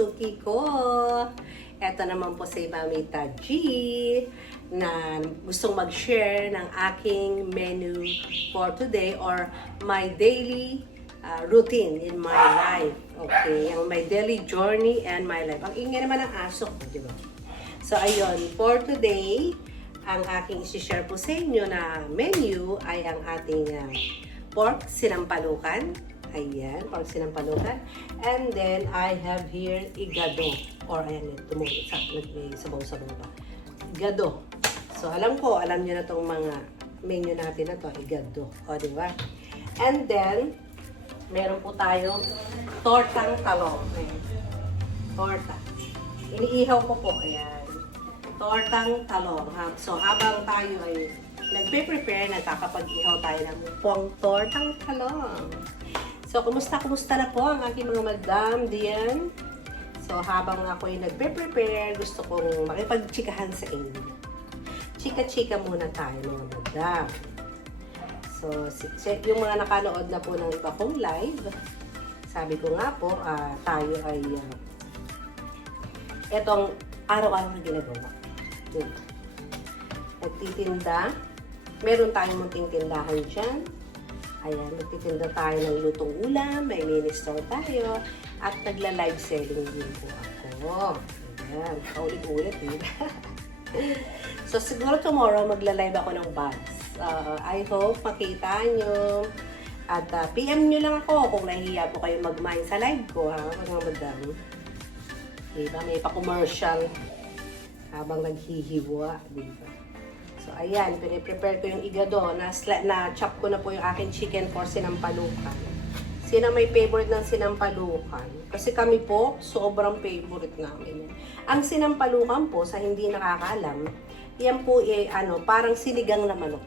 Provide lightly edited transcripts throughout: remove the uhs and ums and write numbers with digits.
suki ko. Ito naman po si Mamita G na gustong mag-share ng aking menu for today or my daily routine in my life. Okay, yung my daily journey and my life. Ang ingay naman ng aso ko, di ba? So, ayun, for today, ang aking isi-share po sa inyo na menu ay ang ating pork sinampalukan. Ayan, pork sinampalukan. And then, I have here igado. Or, ayan, may sabaw-sabaw pa. Igado. So, alam nyo na itong mga menu natin na to igado. O, di ba? And then, meron po tayong tortang talong. Ayan. Torta. Iniihaw ko po. Ayan. Tortang talong. So, habang tayo ay nagpe-prepare, nagkakapag-ihaw tayo ng tortang talong. So, kumusta na po ang aking mga madam diyan? So, habang ako ay nagpe-prepare, gusto kong makipag-chikahan sa inyo. Chika-chika muna tayo mga madam. So, yung mga nakanood na po ng iba kong live, sabi ko nga po, tayo ay etong araw-araw na ginagawa. Nagtitinda. Meron tayong munting tindahan dyan. Ayan, nagtitinda tayo ng lutong ulam, may mini-store tayo, at nagla-live selling din po ako. Ayan, paulit-ulit din. So, siguro tomorrow magla-live ako ng bags. I hope makita nyo. At PM nyo lang ako kung nahihiya po kayo mag-mine sa live ko, ha, mga madam. Diba, may pa-commercial habang naghihiwa, diba? So, ayan, piniprepare ko yung igado. Na-chop ko na po yung aking chicken for sinampalukan. Sino may favorite ng sinampalukan? Kasi kami po, sobrang favorite namin yan. Ang sinampalukan po, sa hindi nakakaalam, yan po parang sinigang na manok.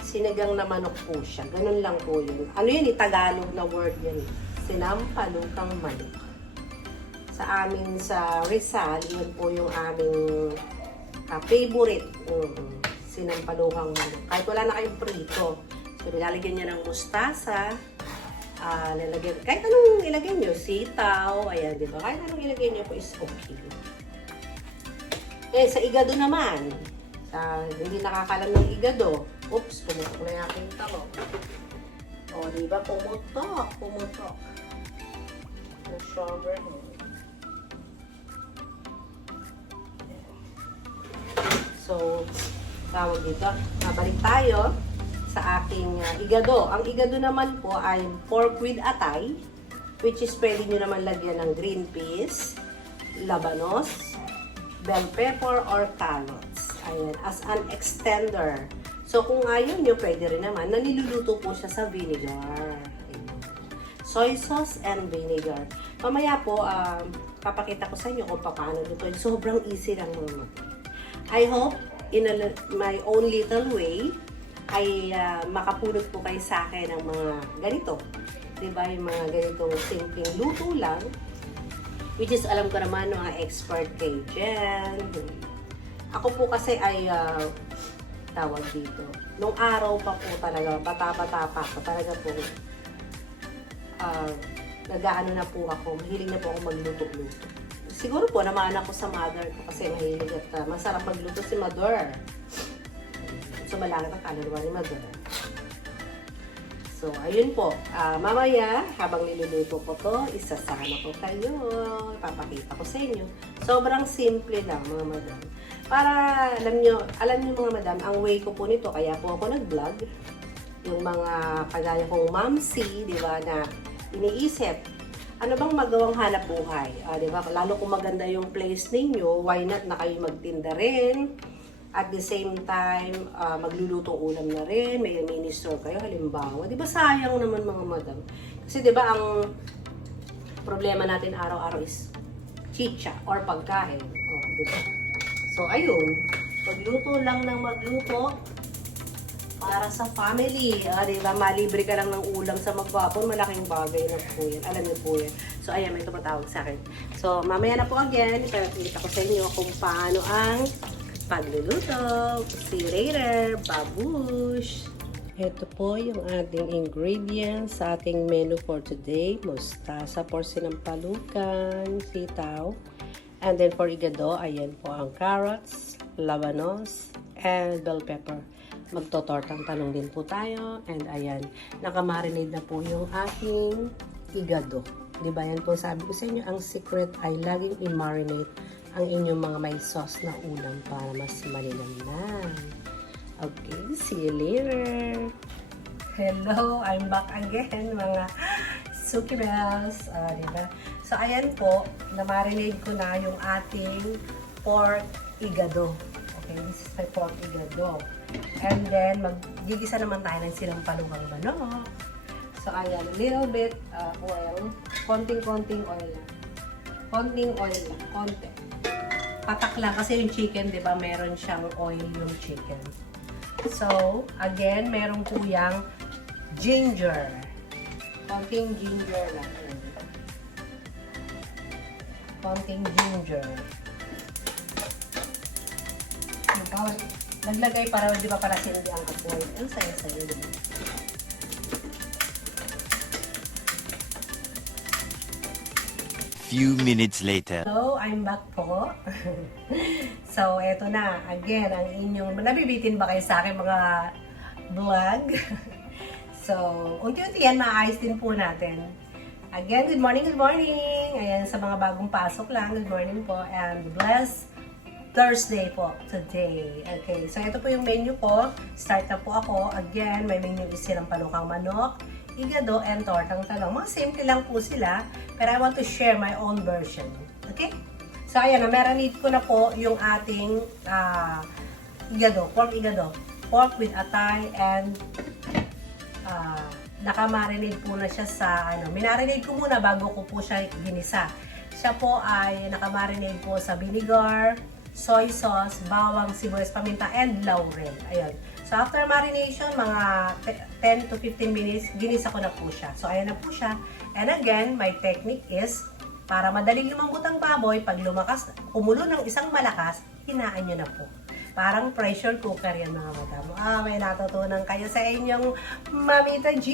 Sinigang na manok po siya. Ganun lang po yun. Ano yun, Tagalog na word yan. Sinampalukang manok. Sa amin sa Rizal, yun po yung aming favorite. Sinampalukang manok. Kahit wala na kayong prito. So, nilalagyan niya ng mustasa. Kahit anong ilagay nyo, sitaw, ayan, di ba? Kahit anong ilagay nyo po is okay. Sa igado naman, hindi nakakalam ng igado. Oops, pumutok na yung aking tamo. O, di ba? Pumutok. Strawberry. So, tawag dito. Balik tayo sa aking igado. Ang igado naman po ay pork with atay, which is pwede nyo naman lagyan ng green peas, labanos, bell pepper, or carrots. Ayan, as an extender. So, kung ayaw nyo, pwede rin naman. Niluluto po siya sa vinegar. Ayan. Soy sauce and vinegar. Mamaya po, papakita ko sa inyo kung paano luto. Sobrang easy lang mga. I hope, in my own little way, ay makapulot po kayo sa akin ng mga ganito. Diba? Yung mga ganitong simpleng luto lang. Which is, alam ko naman, mga expert kayo dyan. Ako po kasi ay, tawag dito. Nung araw pa po talaga, bata-bata pa ako, talaga po, nag-aano na po ako, mahilig na po ako magluto-luto. Siguro po, naman ako sa mother ko kasi mahilig at masarap magluto si mother. So, malaki ang kaluluwa ni mother. So, ayun po. Mamaya, habang niluluto ko to, isasama ko kayo. Ipapakita ko sa inyo. Sobrang simple lang, mga madam. Para, alam nyo mga madam, ang way ko po nito, kaya po ako nag-vlog. Yung mga kagaya kong mamsi, di ba, na iniisip, ano bang magawang hanap buhay? Di ba? Lalo kung maganda yung place ninyo, why not na kayo magtinda rin? At the same time, magluluto ulam na rin, may mini-store kayo, halimbawa. Di ba sayang naman mga madam? Kasi di ba ang problema natin araw-araw is chicha or pagkain. Diba? So ayun, magluto lang ng magluto para sa family. Di ba? Malibre ka lang ng ulam sa magwapon, malaking bagay na po yan. Alam niyo po yan. So ayan, may tumatawag sa akin. So mamaya na po again, ipapakita ko sa inyo kung paano ang pagluluto. See you later. Babush! Ito po yung ating ingredients sa ating menu for today. Mustasa for sinampalukan, sitaw. And then for igado, ayan po ang carrots, labanos, and bell pepper. Magtotortang talong din po tayo. And ayan, nakamarinate na po yung ating igado. Diba yan po sabi ko sa inyo, ang secret ay laging i-marinate ang inyong mga may sauce na ulam para mas malinamnam. Okay, see you later. Hello, I'm back again, mga Suki Bells. Diba? So, ayan po, na-marinate ko na yung ating pork igado. Okay, this is my pork igado. And then, mag-gigisa naman tayo ng sinampalukang manok. So, ayan, little bit oil. Konting-konting oil lang. Konting oil lang, konti. Patak lang kasi yung chicken, di ba, meron siyang oil yung chicken. So, again, meron po yung ginger. Konting ginger lang. Konting ginger. Naglagay para, di ba, para sindi ang apoy. Ang saya-saya, di ba? Few minutes later. Hello, I'm back po. So, eto na. Again, ang inyong... Nabibitin ba kayo sa akin mga vlog? So, unti-unti yan, maayos din po natin. Again, good morning, good morning! Ayan, sa mga bagong pasok lang, good morning po. And blessed Thursday po today. Okay, so ito po yung menu ko. Start na po ako. Again, may menu is silang palukang manok, igado, and tortang talong. Mga simple lang po sila, pero I want to share my own version. Okay? So, ayan, na-marinate ko na po yung ating igado, pork igado. Pork with atay and naka-marinate po na siya sa, minarinate ko muna bago ko po siya ginisa. Siya po ay naka-marinate po sa vinegar, soy sauce, bawang, sibuyas, paminta, and laurel. Ayun. So, after marination, mga 10 to 15 minutes, ginisa ko na po siya. So, ayan na po siya. And again, my technique is, para madaling lumambot ang baboy, pag lumakas, kumulo ng isang malakas, hinaan nyo na po. Parang pressure cooker yan, mga madam. May natutunan kayo sa inyong Mamita G.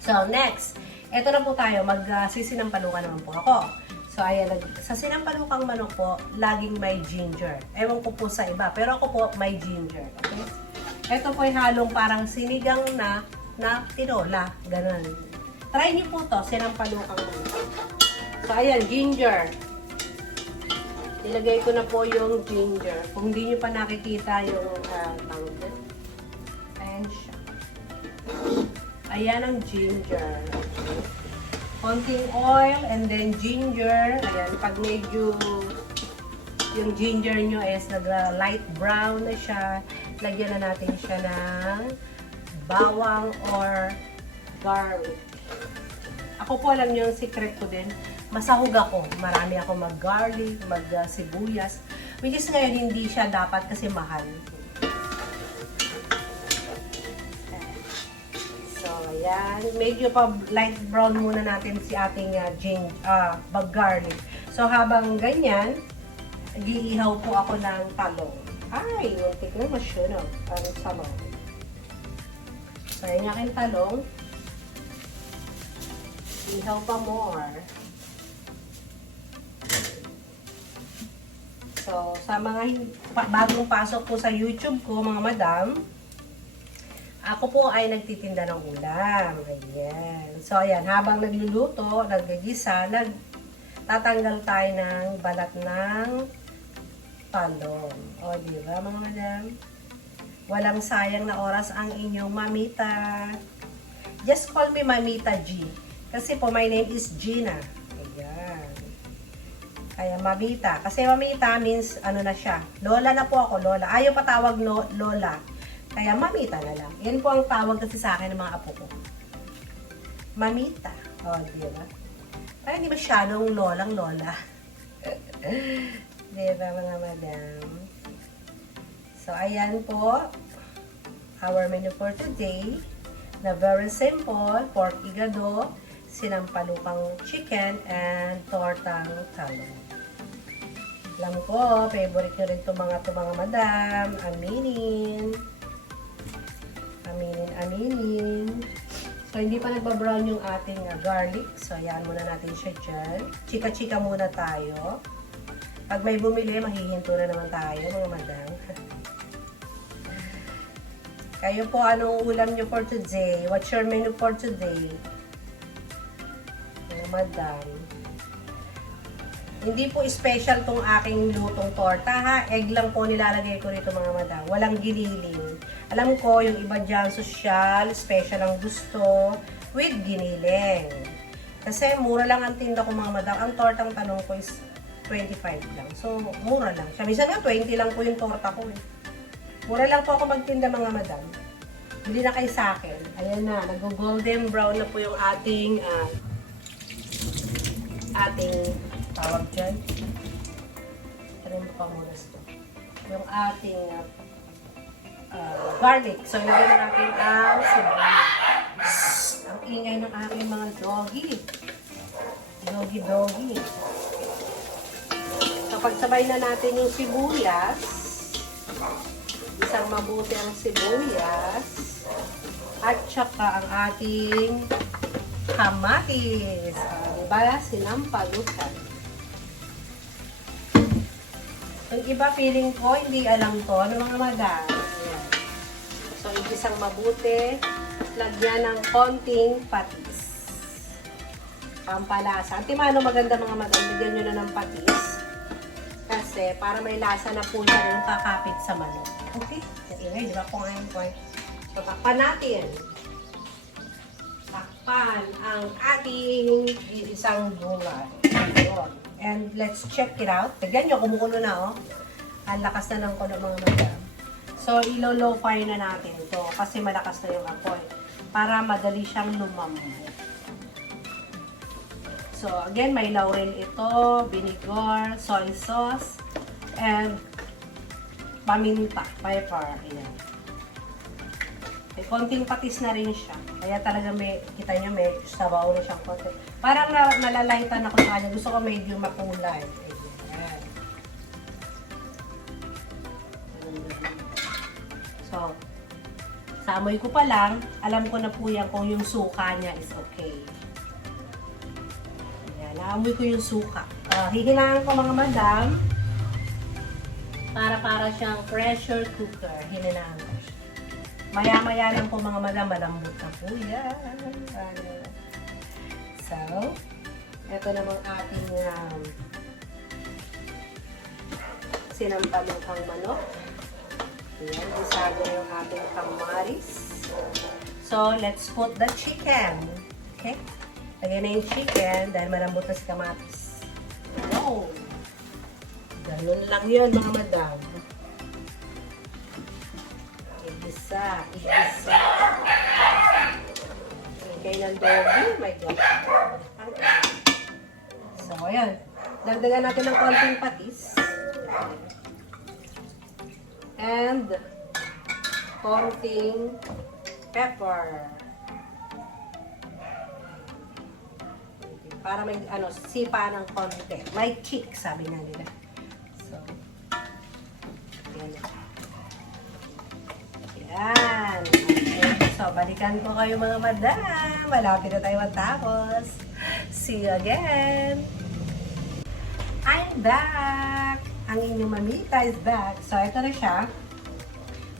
So, next. Ito na po tayo. Magsisinampalukan naman po ako. So, ayan, sa sinampalukang manok po, laging may ginger. Ewan ko po sa iba, pero ako po may ginger. Okay? Ito po ay halong parang sinigang na tinola. Ganun. Try niyo po to, sinampalukang manok. So, ayan, ginger. Ilagay ko na po yung ginger. Kung hindi niyo pa nakikita yung tawag. Ayan siya. Ayan ang ginger. Okay. Konting oil and then ginger. Ayan, pag medyo yung ginger nyo is nag-light brown na siya, lagyan na natin siya ng bawang or garlic. Ako po, alam nyo yung secret ko din. Masahog ako. Marami ako mag-garlic, mag-sibuyas. Which is ngayon, hindi siya dapat kasi mahal. So, ayan. Medyo pa light brown muna natin si ating garlic. So, habang ganyan, giihaw po ako ng talong. Ay, muntik na masunog. Parang sama. So, ayan yung aking talong. Ihaw pa more. So, sa mga bagong pasok po sa YouTube ko, mga madam, ako po ay nagtitinda ng ulam. Ayan. So, ayan, habang nagluluto, naggagisa, tatanggal tayo ng balat ng talong. O, diba, mga madam? Walang sayang na oras ang inyong mamita. Just call me Mamita G. Kasi po, my name is Gina. Ayan. Kaya Mamita. Kasi Mamita means, ano na siya. Lola na po ako, Lola. Ayaw patawag Lola. Kaya Mamita na lang. Yan po ang tawag kasi sa akin ng mga apo ko. Mamita. O, diba? Parang hindi masyadong lolang Lola. Diba, mga madam? So, ayan po. Our menu for today. Na very simple. Pork igado, sinampalukang chicken, and tortang talong. Alam ko, favorite nyo rin itong mga madam. Aminin. aminin. So, hindi pa nagbabrown yung ating garlic. So, ayan muna natin siya dyan. Chika-chika muna tayo. Pag may bumili, mahihinto na naman tayo, mga madam. Kayo po, anong ulam nyo for today? What's your menu for today? Mga madam. Hindi po special tong aking lutong torta, ha? Egg lang po nilalagay ko rito, mga madam. Walang giniling. Alam ko, yung iba dyan, social, special ang gusto, with giniling. Kasi mura lang ang tinda ko, mga madam. Ang tortang tanong ko is 25 lang. So, mura lang. Siya, minsan nga, 20 lang po yung torta ko, eh. Mura lang po ako magtinda, mga madam. Bili na kayo sa akin. Ayan na, nag-golden brown na po yung ating tawag dyan. Try mo pa muna ito. Yung ating garlic. So, ilagay na natin ang sibuyas. Ang ingay ng aking mga doggy. Doggy. So, pagsabay na natin yung sibuyas, isang mabuti ang sibuyas, at saka ang ating kamatis. Diba? Sinampalutan. Yung iba feeling ko, hindi alam to, ng mga madam. Ayan. So, isang mabuti, lagyan ng konting patis. Pampalasa. Antimano maganda, mga madam, bigyan nyo na ng patis. Kasi, para may lasa na po siya yung kakapit sa manok. Okay? Ingay, di ba? Kumain. So, takpan natin. Takpan ang ating isang gulay. And let's check it out. Tignan nyo, kumukulo na, oh. Ang lakas na ng kulo, mga madam. So, ilo-low fire na natin ito kasi malakas na yung apoy para madali siyang lumambot. So, again, may laurel ito, vinegar, soy sauce, and paminta, pepper. Ayan. May konting patis na rin siya. Kaya talaga kita nyo, may sabaw na siyang konti. Parang nalalaitan ako sa kanya. Gusto ko medyo makulay. Ayan. So, sa amoy ko pa lang, alam ko na po yan kung yung suka niya is okay. Ayan, naamoy ko yung suka. Hihinaan ko, mga madam, para siyang pressure cooker. Hihinaan ko siya. Maya-maya lang po, mga madam, malambot na po yan. So, ito namang ating sinampalukang manok. Ayan, isago yung ating kamaris. So, let's put the chicken. Okay? Lagyan na yung chicken dahil malambot na si kamatis. Wow! Ganun lang yun, mga madam. Igisa. Okay ng doggy. Oh my God. So, ayan. Dagdagan natin ng konting patis. And konting pepper. Para may sipa ng konti. May kick, sabi nga nila. So, ayan. Yan. Okay. So, balikan ko kayo, mga madam. Malapit na tayo matapos. See you again. I'm back. Ang inyong mamita is back. So, ito na siya.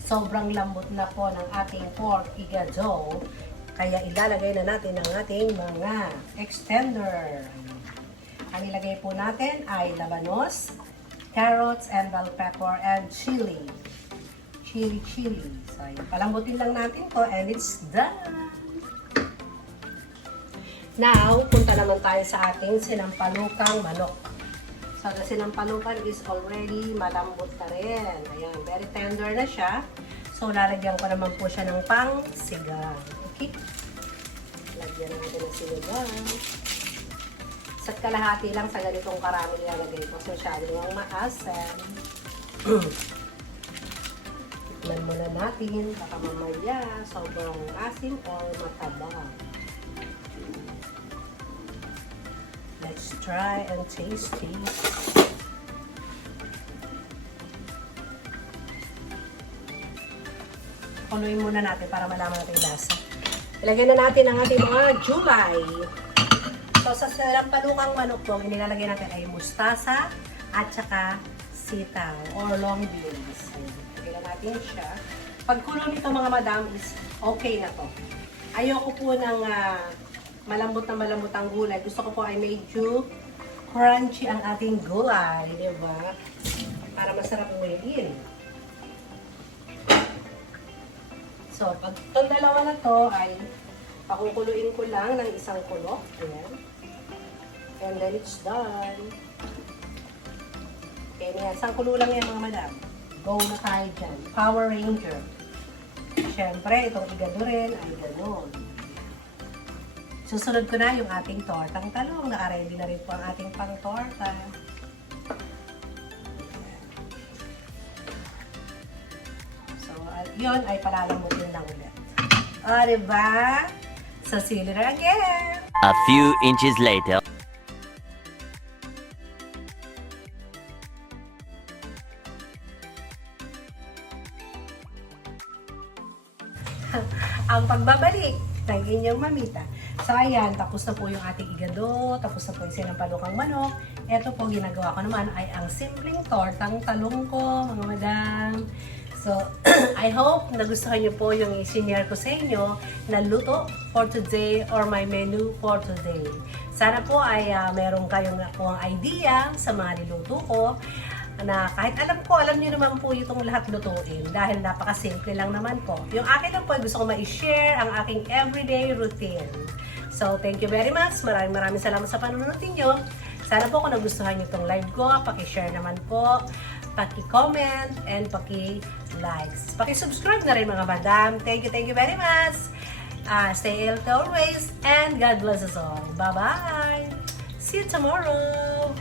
Sobrang lambot na po ng ating pork igado. Kaya ilalagay na natin ang ating mga extender. Ang ilagay po natin ay labanos, carrots, and bell pepper, and chili. Chili. So, palambutin lang natin to and it's done. Now, punta naman tayo sa ating sinampalukang manok. So, the sinampalukan is already malambot na rin. Ayan, very tender na siya. So, lalagyan ko naman po siya ng pang-sigang. Okay? Lagyan natin ng sinigang. Isa't kalahati lang sa ganitong karami nilalagay ko. So, masyado yung maasim. Tikman muna natin. Baka mamaya sobrang asim o matabang. Let's try and taste it. Kuluin muna natin para malaman natin yung lasa. Ilagay na natin ang ating mga gulay. So, sa salampalukang manok po, inilalagay natin ay mustasa at saka sitaw or long beans. Ilagay na natin siya. Pagkulo nito mga madam is okay na to. Ayoko po ng malambot ang gulay. Gusto ko po ay medyo crunchy ang ating gulay, di ba? Para masarap umayin. So, pag itong dalawa na to ay pakukuluin ko lang ng isang kulo. Ayan. And then it's done. Okay, isang kulo lang yan mga madam. Go na tayo dyan. Power Ranger. Siyempre, itong igado rin ay gano'n. Susunod ko na yung ating tortang talong. Naka-ready na rin po ang ating pang-torta. So, yun ay palalambutin lang ulit. O, diba? So, see you later again! A few inches later. Ang pagbabalik ng inyong mamita. So, ayan, tapos na po yung ating igado, tapos na po yung sinampalukang manok. Ito po, ginagawa ko naman ay ang simpleng tortang talong ko, mga madam. So, I hope nagustuhan niyo po yung i-share ko sa inyo na luto for today or my menu for today. Sana po ay meron kayong nakuhang idea sa mga niluto ko na kahit alam niyo naman po itong lahat lutuin dahil napakasimple lang naman po. Yung akin lang po ay gusto ko ma-share ang aking everyday routine. So, thank you very much. Maraming salamat sa panonood niyo. Sana po kung nagustuhan niyo itong live ko, paki-share naman po, paki-comment, and paki-likes. Paki-subscribe na rin mga madam. Thank you very much. Stay healthy always, and God bless us all. Bye-bye! See you tomorrow!